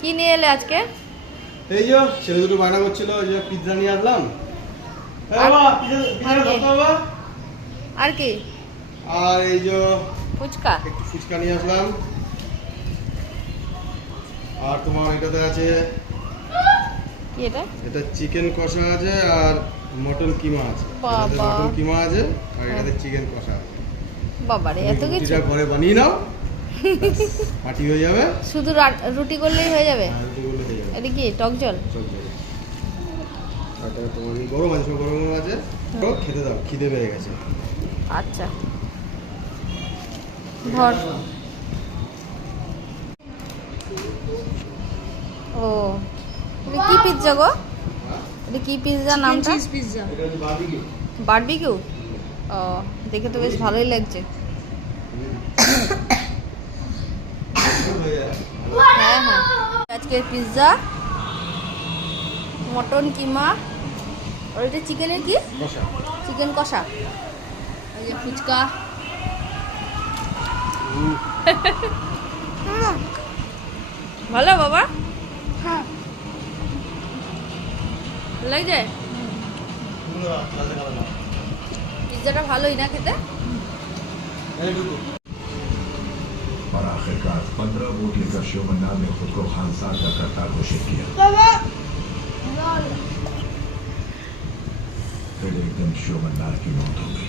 কি নিয়ে এলে আজকে? এই যে ছেলে দুটো বায়না করছিল, ওই যে পিৎজা নিয়ে আসলাম। বাবা পিৎজা কত বাবা? আর কি? আর এই যে ফুচকা। একটু ফুচকা নিয়ে আসলাম। আর তোমার এটাতে আছে, কি এটা? এটা চিকেন কষা আছে আর মটন কিমা আছে। এটাতে বাবা। মটন কিমা আছে আর এটাতে চিকেন কষা আছে। বাবারে এত কিছু! রুটিটা ঘরে বানিয়ে নাও, পার্টি হয়ে যাবে। শুধু রুটি করলেই হয়ে যাবে? আর রুটিগুলো হয়ে যাবে। এটা কি টক জল? চল যাবে। আর এটা তোমার গরম আছে, গরম আছে। তো খেতে দাও, খিদে পেয়ে গেছে। আচ্ছা ধর। ও এটা কি পিৎজা গো? এটা কি পিৎজা নামটা? Cheese pizza. এটা হচ্ছে বারবিকিউ। বারবিকিউ। ও দেখে তো বেশ ভালোই লাগছে। হয়ে যাবে। হ্যাঁ হ্যাঁ, আজকে পিৎজা, মটন কিমা, আর এটা চিকেনের কি? কষা। চিকেন কষা। এই যে ফুচকা। ভালো বাবা? হ্যাঁ। লাগছে? পিৎজাটা ভালোই না খেতে? और आखिरकार 15 वोट लेकर शिवमन्नार ने खुद को खानसार का करता घोषित किया। फिर एक दिन शिवमन्नार की मौत हो गई।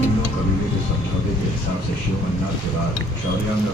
तीनों कबीले के समझौते के हिसाब से शिवमन्नार के बाद शौर्यांग